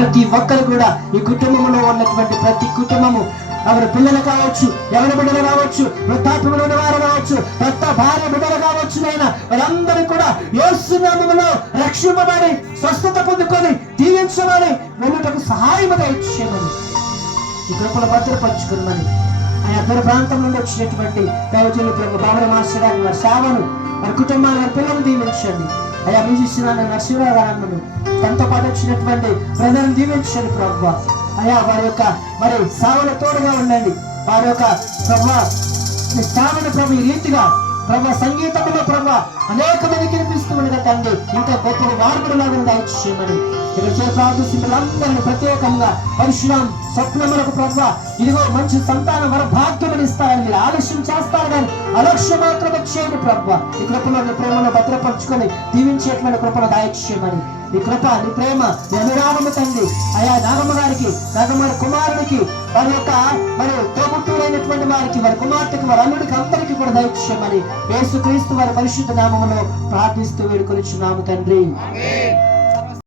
ప్రతి ఒక్కరు కూడా ఈ కుటుంబంలో ఉన్నటువంటి ప్రతి కుటుంబము, ఎవరి పిల్లలు కావచ్చు, ఎవరి బిడ్డలు కావచ్చు, వృద్ధాప్యంలో ఉన్న వారు కావచ్చు, కొత్త భార్య బిడ్డలు కావచ్చు, అయినా వారందరూ కూడా యేసు నామములో రక్షింపబడి స్వస్థత పొందుకొని దీవించమని వెళ్ళుటకు సహాయం దయచేయమని ఈ కృపను భద్రపరచుకున్నామని ఆయా దూర ప్రాంతం నుండి వచ్చినటువంటి దైవజనులు ప్రభు బాబర మాస్టర్ గారి వారి సేవను, వారి కుటుంబాన్ని, వారి పిల్లలను దీవించండి. అయ్యా మ్యూజిషియన్ నరసింహరావు గారు తనతో పాటు వచ్చినటువంటి ప్రజలను దీవించండి ప్రభు. అయ్యా వారి యొక్క మరి సేవల తోడుగా ఉండండి. వారి యొక్క సేవను ప్రభు ఈ రీతిగా ప్రభు సంగీతంలో ప్రభు అనేక మంది కనిపిస్తూ ఉండగా తండ్రి ఇంకా గొప్ప వార్పుడులాగా దయచేయమని ఇక్కడ ప్రార్థిస్తులందరినీ ప్రత్యేకంగా పరిశుభ్రం స్వప్నములకు ప్రభు ఇదిగో మంచి సంతానం వర భాగ్యమని ఇస్తారని మీరు ఆలస్యం చేస్తారు కానీ అలక్ష్యం మాత్రమే చేయండి ప్రభు. ఈ కృపలో ప్రేమను భద్రపరుచుకొని దీవించేటువంటి కృపను దయచేయమని ఈ కృప, నీ ప్రేమ, నీ అనురాగము తండ్రి అయా నాగమ్మ గారికి, నాగమ్మ కుమారుడికి, వారి యొక్క మరి తోబుట్టులైనటువంటి వారికి, వారి కుమార్తెకి, వారి అల్లుడికి అందరికీ కూడా దయచేయమని యేసుక్రీస్తు వారి పరిశుద్ధ నామములో ప్రార్థిస్తూ వేడుకొనిచున్నాము తండ్రి.